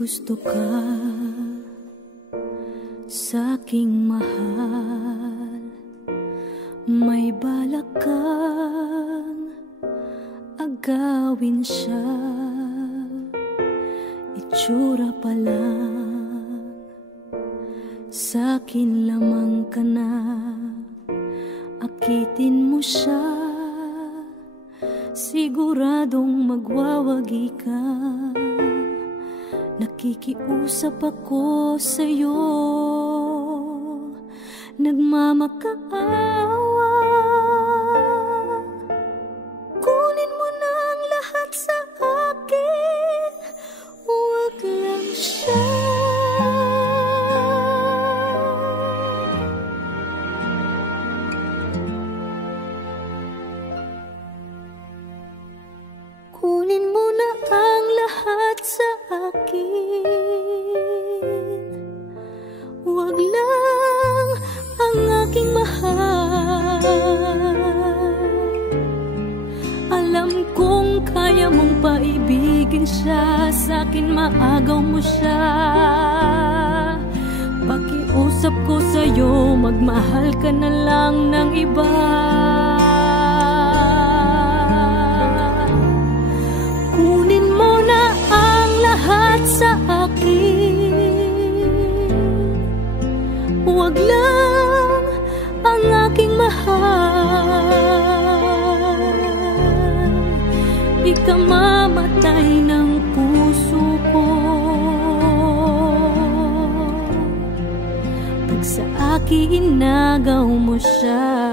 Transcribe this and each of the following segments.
gusto ka sa'king mahal, may balak kang agawin siya. Itsura pa lang, sa'kin lamang ka na, akitin mo siya, siguradong magwawagi ka. Nakikiusap ako sa'yo, nagmamakaawa. Kunin mo na ang lahat sa akin, huwag lang siya. Kunin mo na ang lahat sa akin, huwag lang ang aking mahal. Alam kong kaya mong paibigin siya, sa'kin maagaw mo siya. Pakiusap ko sa'yo, magmahal ka na lang ng iba. Kunin mo na ang lahat sa akin, huwag lang ang aking mahal. Ikamamatay ng puso ko pag sa akin inagaw mo siya.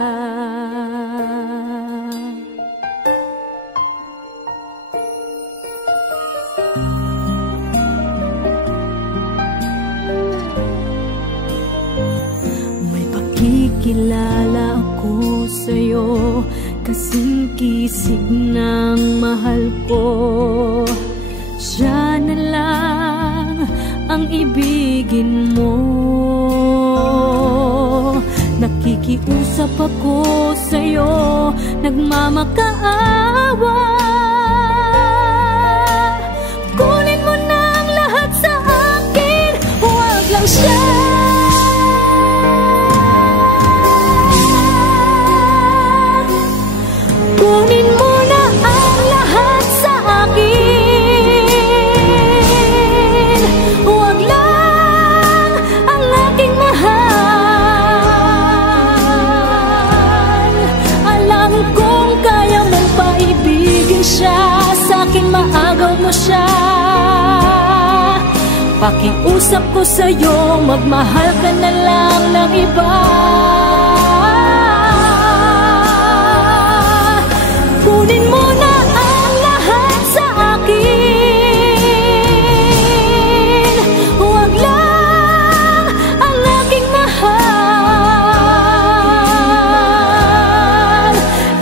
Kikilala ako sa'yo, kasing kisig ng mahal ko. Siya na lang ang ibigin mo. Nakikiusap ako sa'yo, nagmamakaawa. Kunin mo na ang lahat sa akin, huwag lang siya. Kunin mo na ang lahat sa akin, huwag lang ang aking mahal. Alam kong kaya mong paibigin siya, sa'kin maagaw mo siya. Pakiusap ko sa'yo, magmahal ka na lang ng iba. Kunin mo na ang lahat sa akin, huwag lang ang aking mahal.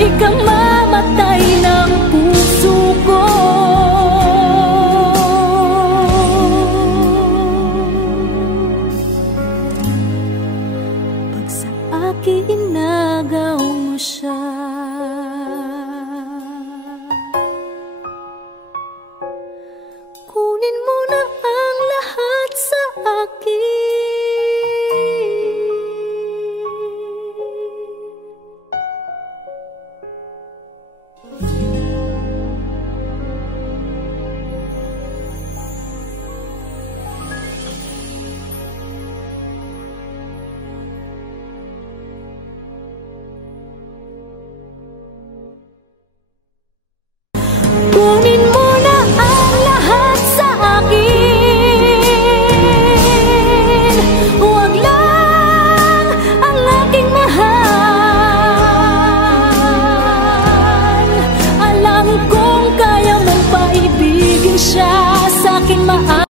Ikamamatay ng puso ko pag sa akin inagaw mo siya.